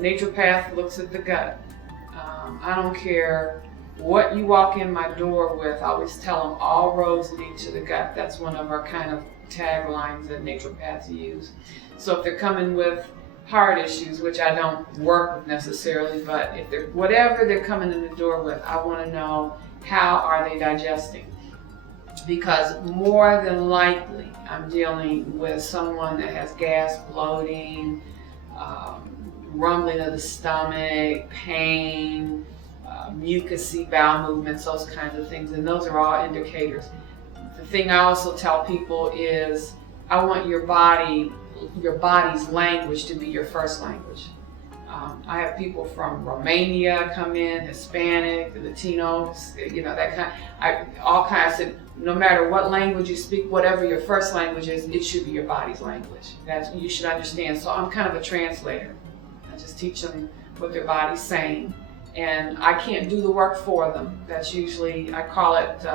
naturopath looks at the gut. I don't care what you walk in my door with. I always tell them all roads lead to the gut. That's one of our kind of taglines that naturopathy use. So if they're coming with heart issues, which I don't work with necessarily, but if they're whatever they're coming in the door with, I want to know how are they digesting. Because more than likely, I'm dealing with someone that has gas, bloating, rumbling of the stomach, pain, mucousy bowel movements, those kinds of things, and those are all indicators. The thing I also tell people is I want your body's language to be your first language. I have people from Romania come in, Hispanic, Latinos, that kind. I said, no matter what language you speak, whatever your first language is, it should be your body's language. You should understand. So I'm kind of a translator. I just teach them what their body's saying, and I can't do the work for them. That's usually, I call it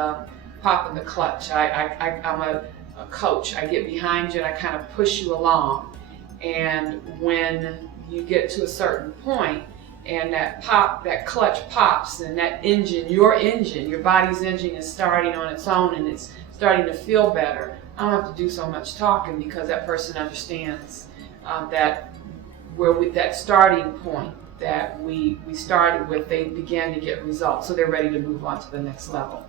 popping the clutch. I'm a coach. I get behind you and I kind of push you along. And when you get to a certain point and that clutch pops and that your body's engine is starting on its own and it's starting to feel better, I don't have to do so much talking because that person understands that starting point that we started with, they began to get results, so they're ready to move on to the next level.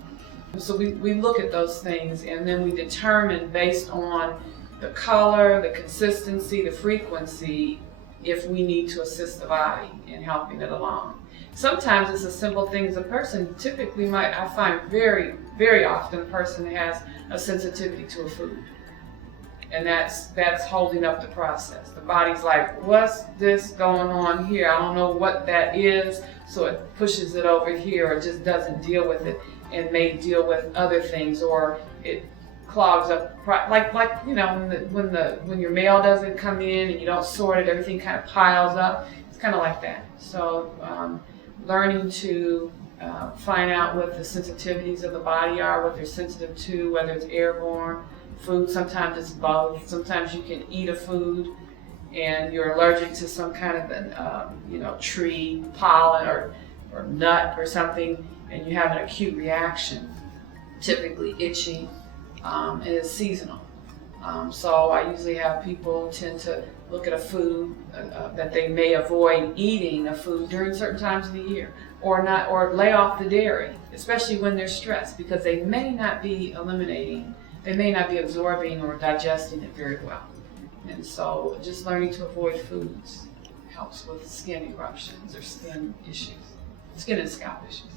So we look at those things and then we determine based on the color, the consistency, the frequency, if we need to assist the body in helping it along. Sometimes it's a simple thing as a person. Typically, I find very, very often a person has a sensitivity to a food. And that's holding up the process. The body's like, what's this going on here? I don't know what that is, so it pushes it over here or just doesn't deal with it and may deal with other things, or it clogs up, like when your mail doesn't come in and you don't sort it, everything kind of piles up. It's kind of like that. So learning to find out what the sensitivities of the body are, what they're sensitive to, whether it's airborne, food, sometimes it's both. Sometimes you can eat a food and you're allergic to some kind of tree pollen or nut or something, and you have an acute reaction, typically itching. And it's seasonal. So I usually have people tend to look at a food that they may avoid eating a food during certain times of the year, or lay off the dairy, especially when they're stressed, because they may not be absorbing or digesting it very well. And so just learning to avoid foods helps with skin eruptions or skin and scalp issues.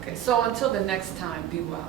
Okay, so until the next time, be well.